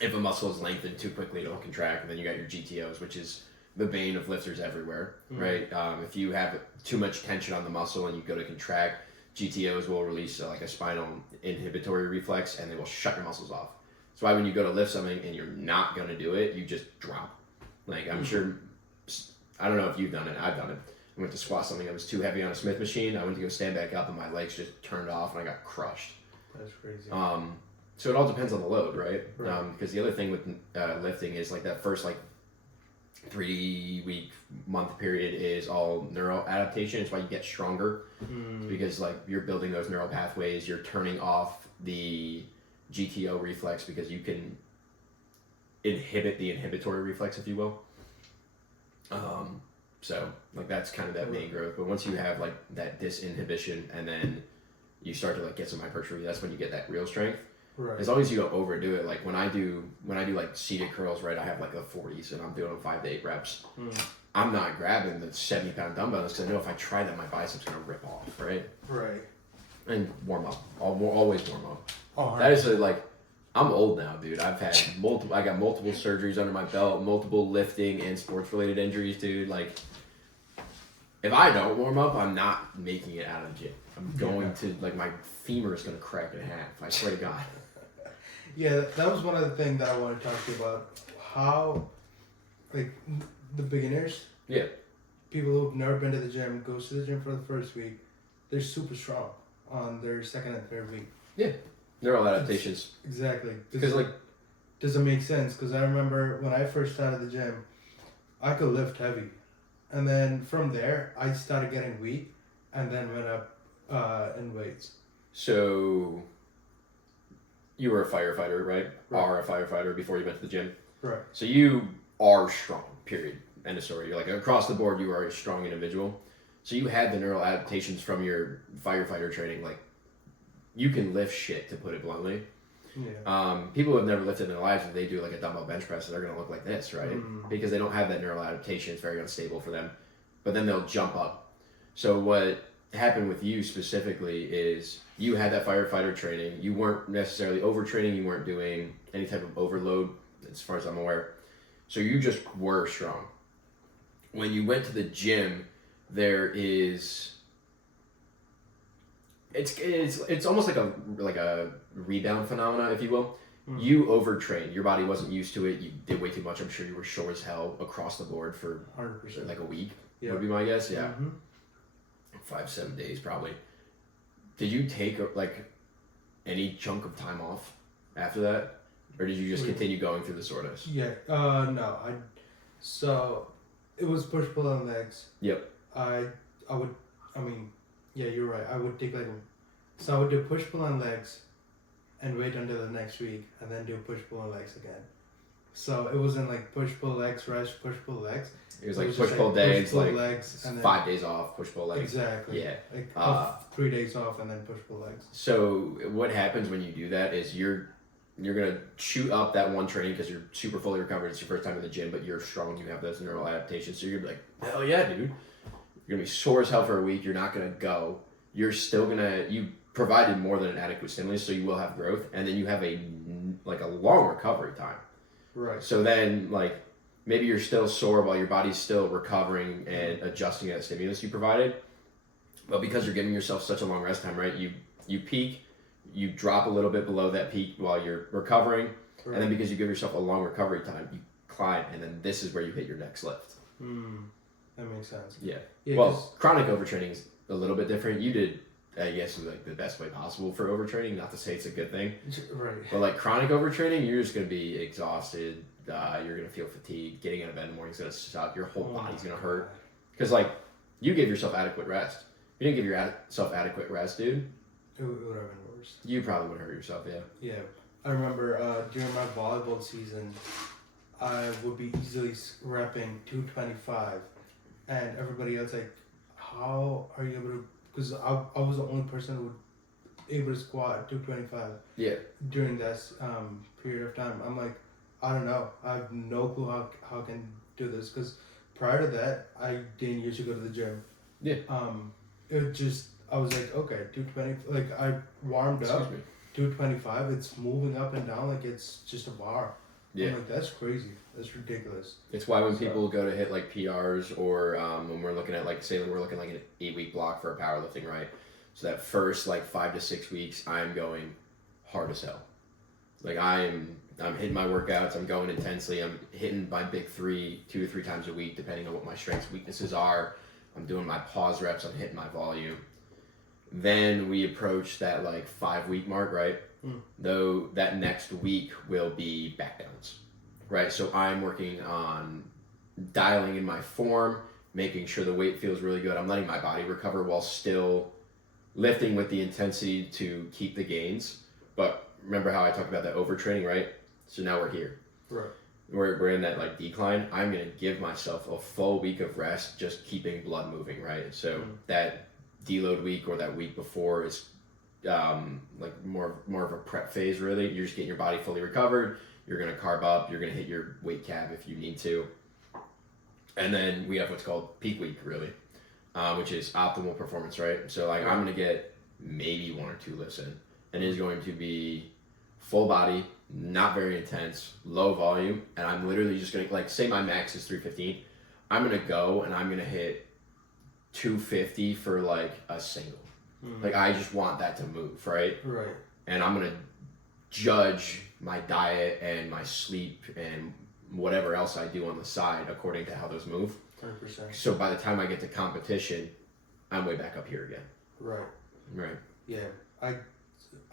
if a muscle is lengthened too quickly, it'll contract, and then you got your GTOs, which is the bane of lifters everywhere, right? If you have too much tension on the muscle and you go to contract, GTOs will release like a spinal inhibitory reflex, and they will shut your muscles off. That's why when you go to lift something and you're not going to do it, you just drop. Like I'm sure, I don't know if you've done it, I've done it. I went to squat something that was too heavy on a Smith machine. I went to go stand back up and my legs just turned off and I got crushed. That's crazy. So it all depends on the load, right? Because the other thing with lifting is like that first like 3-week month period is all neural adaptation. It's why you get stronger, because like you're building those neural pathways. You're turning off the GTO reflex because you can inhibit the inhibitory reflex, if you will. So like that's kind of that main growth. But once you have like that disinhibition and then you start to like get some hypertrophy, that's when you get that real strength. Right. As long as you don't overdo it, like when I do like seated curls, right? I have like the 40s and I'm doing 5 to 8 reps. I'm not grabbing the 70-pound dumbbells because I know if I try that, my biceps gonna rip off, right? Right. And warm up. I'll always warm up. Oh, that is like, I'm old now, dude. I've had I got multiple surgeries under my belt, multiple lifting and sports related injuries, dude. Like, if I don't warm up, I'm not making it out of the gym. I'm going to, like, my femur is going to crack in half. I swear to God. Yeah, that was one of the things that I wanted to talk to you about. How, like, the beginners, people who've never been to the gym, goes to the gym for the first week, they're super strong on their second and third week. Yeah, neural adaptations. Exactly. Because, like, doesn't make sense, because I remember when I first started the gym, I could lift heavy. And then from there, I started getting weak and then went up in weights. So, you were a firefighter, right? Are a firefighter before you went to the gym. Right. So you are strong, period. End of story. You're like, across the board, you are a strong individual. So you had the neural adaptations from your firefighter training. Like, you can lift shit, to put it bluntly. People who have never lifted in their lives, if they do like a dumbbell bench press, they're going to look like this, right? Because they don't have that neural adaptation. It's very unstable for them. But then they'll jump up. So what happened with you specifically is you had that firefighter training. You weren't necessarily overtraining. You weren't doing any type of overload, as far as I'm aware. So you just were strong. When you went to the gym, there is... It's almost like a rebound phenomena, if you will. You overtrained. Your body wasn't used to it. You did way too much. I'm sure you were sore as hell across the board for 100%. like a week. Would be my guess. Yeah, 5-7 days probably. Did you take like any chunk of time off after that, or did you just continue going through the soreness? Yeah. No. So it was push pull on legs. Yep. I would. I mean, yeah, you're right. I would take so I would do push pull on legs, and wait until the next week, and then do push pull on legs again. So it wasn't like push pull legs, rest, push pull legs. It was like push pull days, push, pull like legs, and then 5 days off, push pull legs. Exactly. Yeah. Like 3 days off and then push pull legs. So what happens when you do that is you're gonna shoot up that one training because you're super fully recovered. It's your first time in the gym, but you're strong. You have those neural adaptations. So you're gonna be like, hell yeah, dude. You're gonna be sore as hell for a week. You're not gonna go. You're still you provided more than an adequate stimulus, so you will have growth, and then you have a long recovery time. Right. So then maybe you're still sore while your body's still recovering and adjusting that stimulus you provided, but because you're giving yourself such a long rest time, right? You peak, you drop a little bit below that peak while you're recovering, and then because you give yourself a long recovery time, you climb, and then this is where you hit your next lift. That makes sense. Yeah. Well, chronic overtraining is a little bit different. You did, I guess, like the best way possible for overtraining. Not to say it's a good thing, right? But like chronic overtraining, you're just gonna be exhausted. You're gonna feel fatigued. Getting out of bed in the morning is gonna suck. Your whole body's gonna hurt because you gave yourself adequate rest. If you didn't give yourself adequate rest, dude, it would have been worse. You probably would hurt yourself. Yeah. Yeah, I remember during my volleyball season, I would be easily repping 225, and everybody else like, how are you able to? Because I was the only person who was able to squat 225. Yeah. During that period of time, I'm like, I don't know. I have no clue how I can do this because prior to that, I didn't used to go to the gym. Yeah. It just I was like, okay, 220. Like I warmed up 225. It's moving up and down like it's just a bar. Yeah. I'm like, that's crazy. That's ridiculous. It's why when people go to hit like PRs or when we're looking at say we're looking like an 8-week block for a powerlifting, right? So that first 5 to 6 weeks, I'm going hard as hell. Like I'm hitting my workouts. I'm going intensely. I'm hitting my big 3, 2 to 3 times a week, depending on what my strengths and weaknesses are. I'm doing my pause reps. I'm hitting my volume. Then we approach that 5-week mark, right? Though that next week will be back downs, right? So I'm working on dialing in my form, making sure the weight feels really good. I'm letting my body recover while still lifting with the intensity to keep the gains. But remember how I talked about that overtraining, right? So now we're here. Right. We're in that decline. I'm going to give myself a full week of rest, just keeping blood moving, right? So that deload week or that week before is more of a prep phase, really. You're just getting your body fully recovered. You're going to carb up. You're going to hit your weight cap if you need to. And then we have what's called peak week, really, which is optimal performance, right? So I'm going to get maybe 1 or 2 lifts in, and it is going to be full body, not very intense, low volume, and I'm literally just going to, say my max is 315. I'm going to go and I'm going to hit 250 for a single. I just want that to move, right? Right. And I'm going to judge my diet and my sleep and whatever else I do on the side according to how those move. 100%. So by the time I get to competition, I'm way back up here again. Right. Right. Yeah. I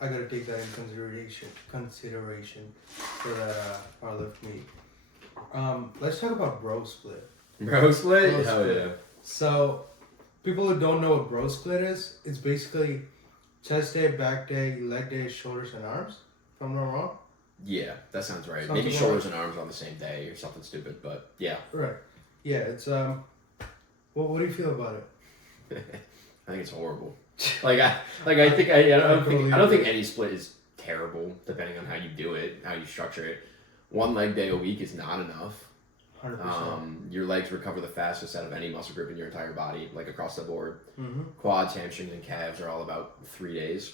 gotta take that in consideration for that powerlift meet. Let's talk about bro split. Bro split? Hell yeah. So, people who don't know what bro split is, it's basically chest day, back day, leg day, shoulders and arms. If I'm not wrong. Yeah, that sounds right. Something maybe shoulders and arms on the same day or something stupid, but yeah. Right. Yeah, it's what do you feel about it? I think it's horrible. I don't think any split is terrible depending on how you do it, how you structure it. 1 leg day a week is not enough. 100%. Your legs recover the fastest out of any muscle group in your entire body, like across the board. Mm-hmm. Quads, hamstrings, and calves are all about 3 days.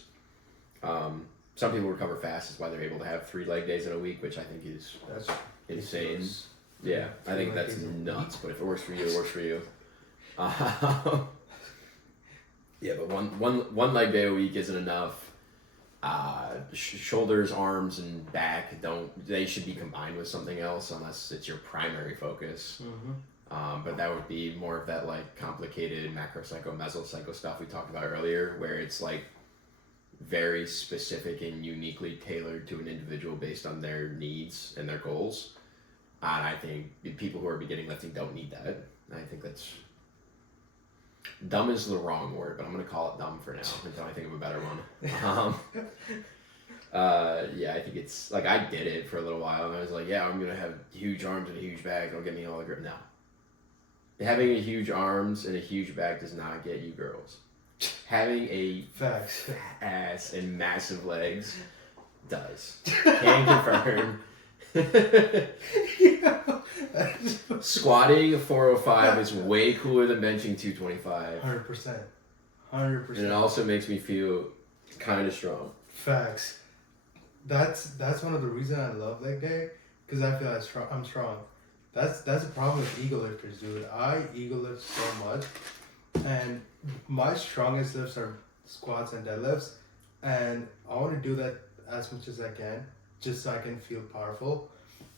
Some people recover fast, is why they're able to have 3 leg days in a week, which I think is That's insane. ridiculous. Yeah, I think Like that's it's a nuts. But if it works for you, it works for you. Yeah, but one leg day a week isn't enough. Shoulders, arms, and back they should be combined with something else unless it's your primary focus. Mm-hmm. But that would be more of that like complicated macropsycho mesopsycho stuff we talked about earlier, where it's like very specific and uniquely tailored to an individual based on their needs and their goals. And I think people who are beginning lifting don't need that. I think that's dumb is the wrong word, but I'm gonna call it dumb for now until I think of a better one. Yeah, I think it's like I did it for a little while, and I was like, yeah, I'm gonna have huge arms and a huge back. It'll get me all the grip. No, having a huge arms and a huge back does not get you girls. Having a Facts. fat ass and massive legs does. Can confirm. Squatting 405 is way cooler than benching 225. 100%. 100%. And it also makes me feel kind of strong. Facts. That's one of the reasons I love leg day, because I feel I'm strong. That's a problem with ego lifters, dude. I ego lift so much, and my strongest lifts are squats and deadlifts, and I want to do that as much as I can, just so I can feel powerful.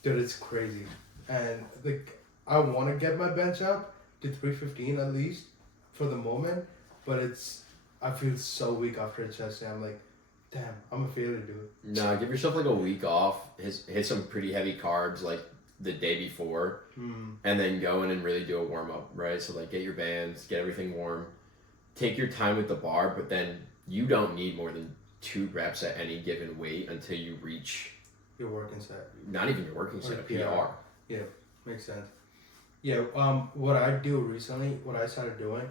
Dude, it's crazy, and like I want to get my bench up to 315 at least for the moment, but I feel so weak after a chest day. I'm like, damn, I'm a failure, dude. Nah, give yourself like a week off. Hit some pretty heavy carbs like the day before, and then go in and really do a warm up, right? So like get your bands, get everything warm, take your time with the bar, but then you don't need more than 2 reps at any given weight until you reach Your working set. not even your working set, a PR. Yeah, makes sense. Yeah, what I do recently, what I started doing,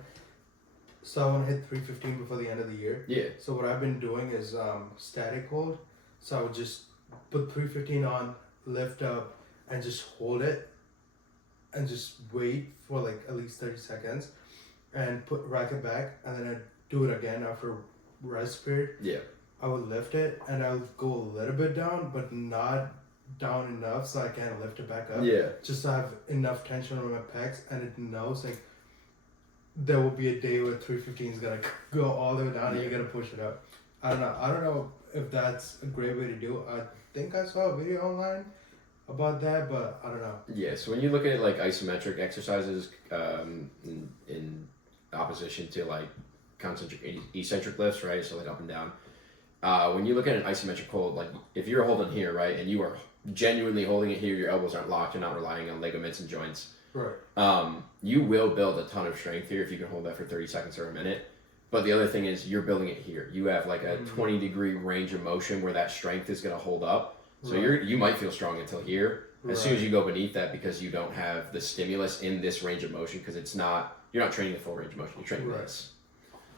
so I want to hit 315 before the end of the year. Yeah. So what I've been doing is static hold. So I would just put 315 on, lift up, and just hold it, and just wait for like at least 30 seconds, and rack it back, and then I do it again after rest period. Yeah. I would lift it, and I would go a little bit down, but not down enough so I can't lift it back up. Yeah. Just to have enough tension on my pecs, and it knows like there will be a day where 315 is gonna go all the way down, and you're gonna push it up. I don't know if that's a great way to do it. I think I saw a video online about that, but I don't know. Yeah, so when you look at like isometric exercises in opposition to like concentric eccentric lifts, right? So like up and down. When you look at an isometric hold, like if you're holding here, right, and you are genuinely holding it here, your elbows aren't locked, you're not relying on ligaments and joints. Right. You will build a ton of strength here if you can hold that for 30 seconds or a minute. But the other thing is you're building it here. You have like a 20-degree range of motion where that strength is going to hold up. So you might feel strong until here. As soon as you go beneath that, because you don't have the stimulus in this range of motion, because you're not training the full range of motion. You're training this.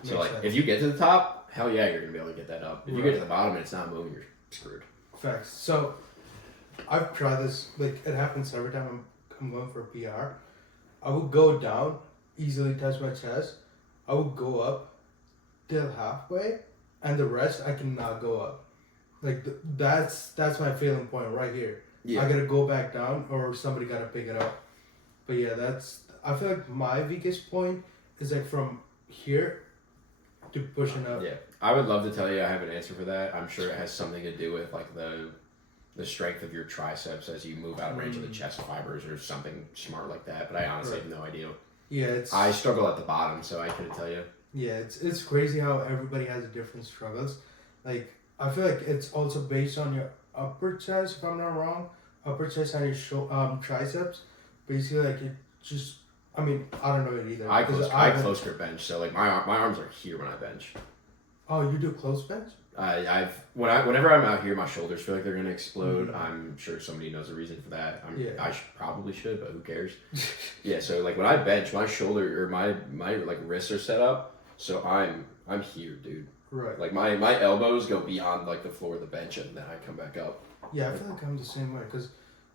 So like if you get to the top, hell yeah, you're gonna be able to get that up. If you get to the bottom and it's not moving, you're screwed. Facts. So I've tried this. Like it happens every time I'm going for a PR. I would go down, easily touch my chest. I would go up till halfway, and the rest I cannot go up. Like that's my failing point right here. Yeah. I gotta go back down, or somebody gotta pick it up. But yeah, I feel like my weakest point is like from here to pushing up. Yeah, I would love to tell you I have an answer for that. I'm sure it has something to do with like the strength of your triceps as you move out of range of the chest fibers or something smart like that. But I honestly have no idea. Yeah, I struggle at the bottom, so I couldn't tell you. Yeah, it's crazy how everybody has different struggles. Like I feel like it's also based on your upper chest, if I'm not wrong. Upper chest and your triceps. Basically, like it just. I mean, I don't know it either. I close grip bench, so like my arms are here when I bench. Oh, you do close bench? Whenever I'm out here, my shoulders feel like they're gonna explode. I'm sure somebody knows the reason for that. I probably should, but who cares? Yeah, so like when I bench, my shoulder or my like wrists are set up, so I'm I'm here, dude. Right. Like my elbows go beyond like the floor of the bench, and then I come back up. Yeah, I feel like I'm the same way because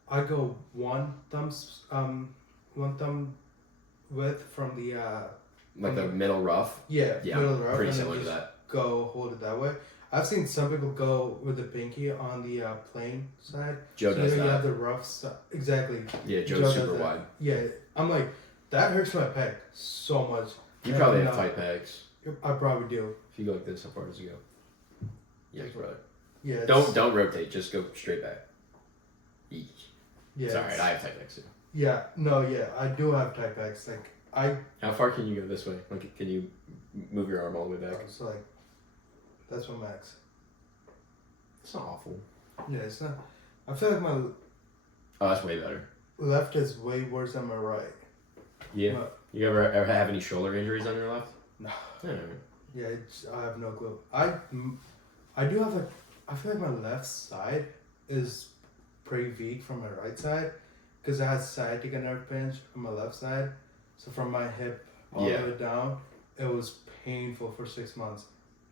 I go one thumb width from the Like the middle rough. yeah, Yeah, middle rough, pretty and then similar to just that. go hold it that way. I've seen some people go with the pinky on the plain side. Joe So does you that. have the rough side. Exactly. Yeah, Joe Joe's does super that. wide. Yeah, I'm like, that hurts my pec so much. You And probably I'm have not- tight pegs. I probably do. If you go like this, how far does it go? Yikes, brother. Yeah. Don't rotate. Just go straight back. Eek. Yeah. It's alright. I have tight pegs too. Yeah. No. Yeah. I do have tight pecs. Like How far can you go this way? Like, can you move your arm all the way back? It's like, that's my max. It's not awful. Yeah. It's not. I feel like my Oh, that's way better. left is way worse than my right. Yeah. But, You ever have any shoulder injuries on your left? No. Yeah. yeah. I have no clue. I do have I feel like my left side is pretty weak from my right side because I had sciatica nerve pinch on my left side. So from my hip all Yeah. the way down, it was painful for 6 months.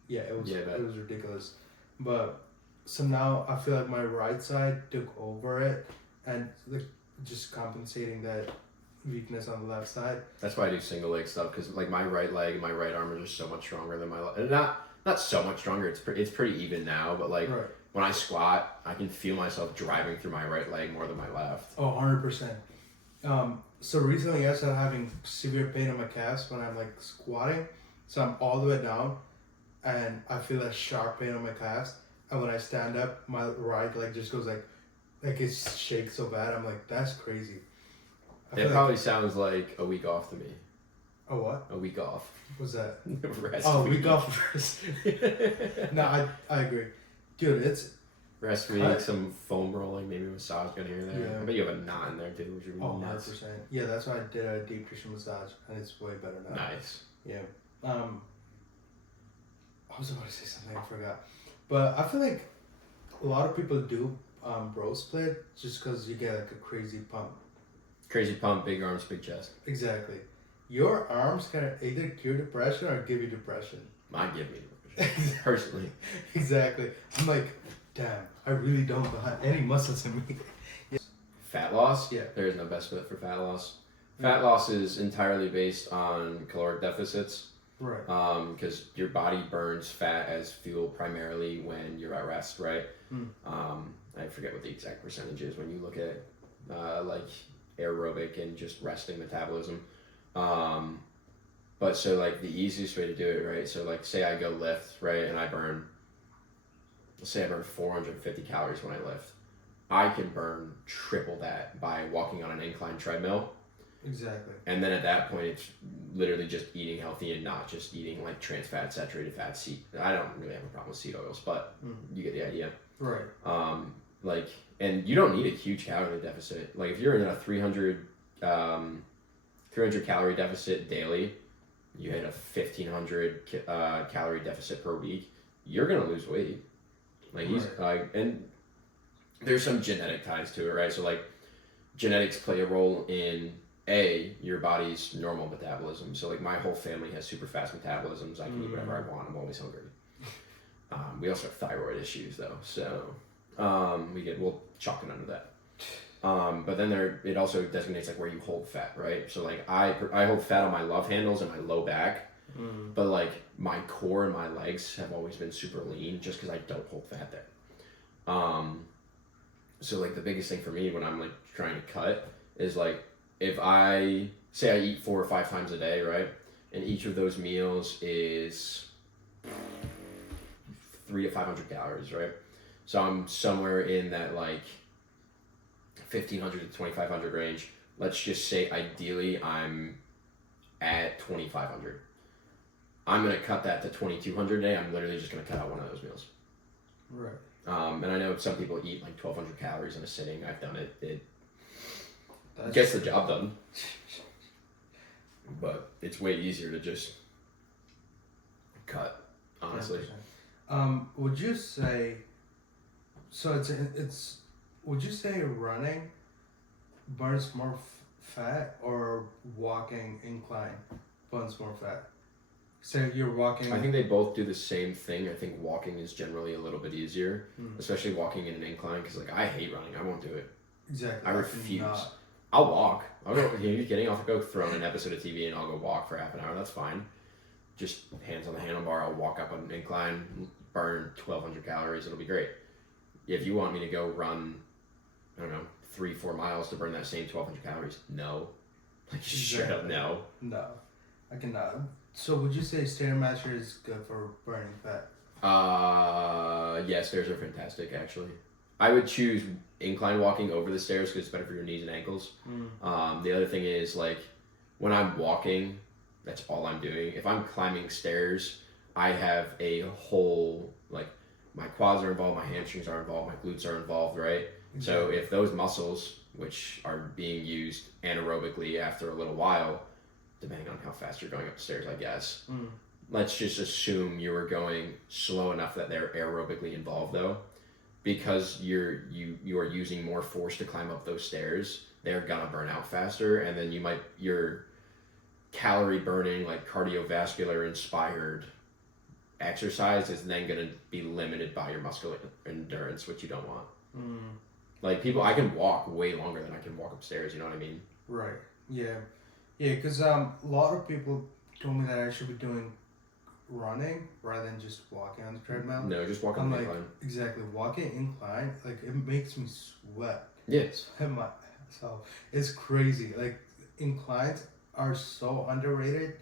Yeah, it was Yeah, I bet. it was ridiculous. But so now I feel like my right side took over it and like just compensating that weakness on the left side. That's why I do single leg stuff because like my right leg and my right arm are just so much stronger than my left. And not so much stronger. It's pretty even now. But like Right. when I squat, I can feel myself driving through my right leg more than my left. Oh, 100%. So recently I started having severe pain in my calves when I'm like squatting. So I'm all the way down and I feel that sharp pain on my calves. And when I stand up, my right leg just goes like it shakes so bad. I'm like, that's crazy. I It feel probably sounds like a week off to me. a what? A week off. What's that? Rest Oh, week. week off first. No, I agree. Dude, it's Rest week, some foam rolling, maybe a massage gun here and there. Yeah. I bet you have a knot in there too, which would be 100%. nuts. Yeah, that's why I did a deep tissue massage and it's way better now. Nice. Yeah. I was about to say something, I forgot. But I feel like a lot of people do bro split just because you get like a crazy pump. Crazy pump, big arms, big chest. Exactly. Your arms can either cure depression or give you depression. Might give me depression. Personally. Exactly. I'm like, damn, I really don't have any muscles in me. Fat loss? Yeah. There is no best bet for fat loss. Fat loss is entirely based on caloric deficits. Right. Because your body burns fat as fuel primarily when you're at rest, right? I forget what the exact percentage is when you look at like aerobic and just resting metabolism. But so like the easiest way to do it, right? So like say I go lift, right, and let's say I burn 450 calories when I lift. I can burn triple that by walking on an incline treadmill. Exactly. And then at that point, it's literally just eating healthy and not just eating like trans fat, saturated fat, seed. I don't really have a problem with seed oils, but you get the idea. Right. Like, and you don't need a huge calorie deficit. Like if you're in a 300 calorie deficit daily, you hit a 1500 calorie deficit per week, you're gonna lose weight. Like and there's some genetic ties to it, right? So like genetics play a role in your body's normal metabolism. So like my whole family has super fast metabolisms. I can eat whatever I want. I'm always hungry. We also have thyroid issues though, so we'll chalk it under that. But then it also designates like where you hold fat, right? So like I hold fat on my love handles and my low back, but like my core and my legs have always been super lean just because I don't hold fat there. So like the biggest thing for me when I'm like trying to cut is like if I say I eat 4 or 5 times a day, right, and each of those meals is 300 to 500 calories, right? So I'm somewhere in that like 1500 to 2500 range. Let's just say ideally I'm at 2500. I'm gonna cut that to 2200 a day. I'm literally just gonna cut out one of those meals. Right. And I know some people eat like 1200 calories in a sitting. I've done it. It That's gets the job done. But it's way easier to just cut, honestly. 100%. Would you say? So it's. Would you say running burns more fat or walking incline burns more fat? So you're walking. I think they both do the same thing. I think walking is generally a little bit easier, especially walking in an incline. Because like I hate running, I won't do it. Exactly. I refuse. I'll walk. I'll go. Are you kidding? I'll go throw on an episode of TV and I'll go walk for half an hour. That's fine. Just hands on the handlebar. I'll walk up an incline, burn 1,200 calories. It'll be great. If you want me to go run, I don't know, 3-4 miles to burn that same 1,200 calories, no. Like straight up no. No, I cannot. So would you say Stairmaster is good for burning fat? Yeah, stairs are fantastic actually. I would choose incline walking over the stairs because it's better for your knees and ankles. The other thing is like when I'm walking, that's all I'm doing. If I'm climbing stairs, I have a whole like my quads are involved, my hamstrings are involved, my glutes are involved, right? Exactly. So if those muscles, which are being used anaerobically after a little while, depending on how fast you're going up the stairs, I guess. Let's just assume you were going slow enough that they're aerobically involved though. Because you are using more force to climb up those stairs, they're gonna burn out faster, and then your calorie burning, like cardiovascular inspired exercise is then gonna be limited by your muscular endurance, which you don't want. Like I can walk way longer than I can walk upstairs. You know what I mean? Right. Yeah. Yeah. Because a lot of people told me that I should be doing running rather than just walking on the treadmill. No, just walk on the incline. Exactly, walking incline, like it makes me sweat. Yes. So it's crazy. Like inclines are so underrated.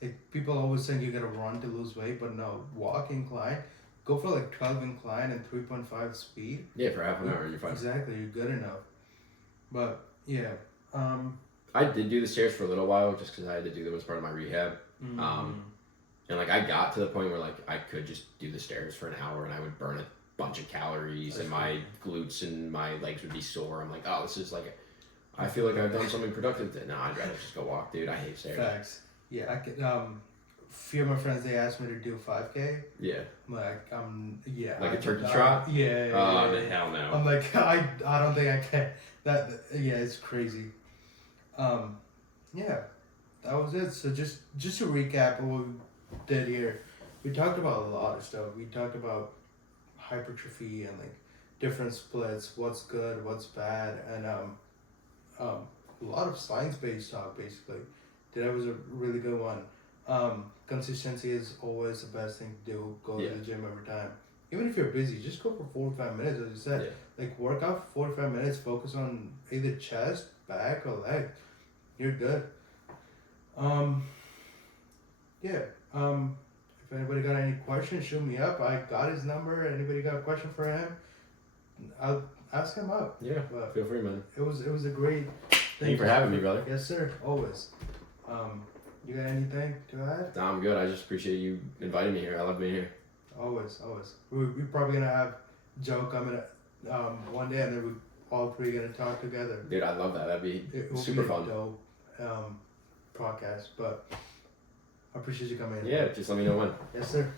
Like people always think you gotta run to lose weight, but no, walk incline. Go for like 12 incline and 3.5 speed. Yeah, for half an hour you're fine. Exactly, you're good enough. But yeah, I did do the stairs for a little while just because I had to do them as part of my rehab. And like I got to the point where like I could just do the stairs for an hour and I would burn a bunch of calories and my glutes and my legs would be sore. I'm like, oh, this is like, I feel like I've done something productive. No, I'd rather just go walk, dude. I hate stairs. Facts. Yeah, I could. Few of my friends they asked me to do 5K. Yeah. I'm like yeah. Like a turkey trot. Yeah. Oh, hell no. I'm like I don't think I can. Yeah, it's crazy. Yeah, that was it. So just to recap what we did here, we talked about a lot of stuff. We talked about hypertrophy and like different splits, what's good, what's bad, and a lot of science-based talk basically. That was a really good one. Consistency is always the best thing to do. Go to the gym every time. Even if you're busy, just go for 45 minutes, as you said. Yeah. Like work out for 45 minutes, focus on either chest, back, or leg. You're good. If anybody got any questions, shoot me up. I got his number. Anybody got a question for him? I'll ask him up. Yeah, but feel free, man. It was a great thing. Thank you for having me, brother. Yes, sir. Always. You got anything to add? No, I'm good. I just appreciate you inviting me here. I love being here. Always. We're probably gonna have Joe coming one day, and then we all three gonna talk together. Dude, I love that. That'd be super fun. Dope podcast, but I appreciate you coming in. Yeah, just let me know when. Yes, sir.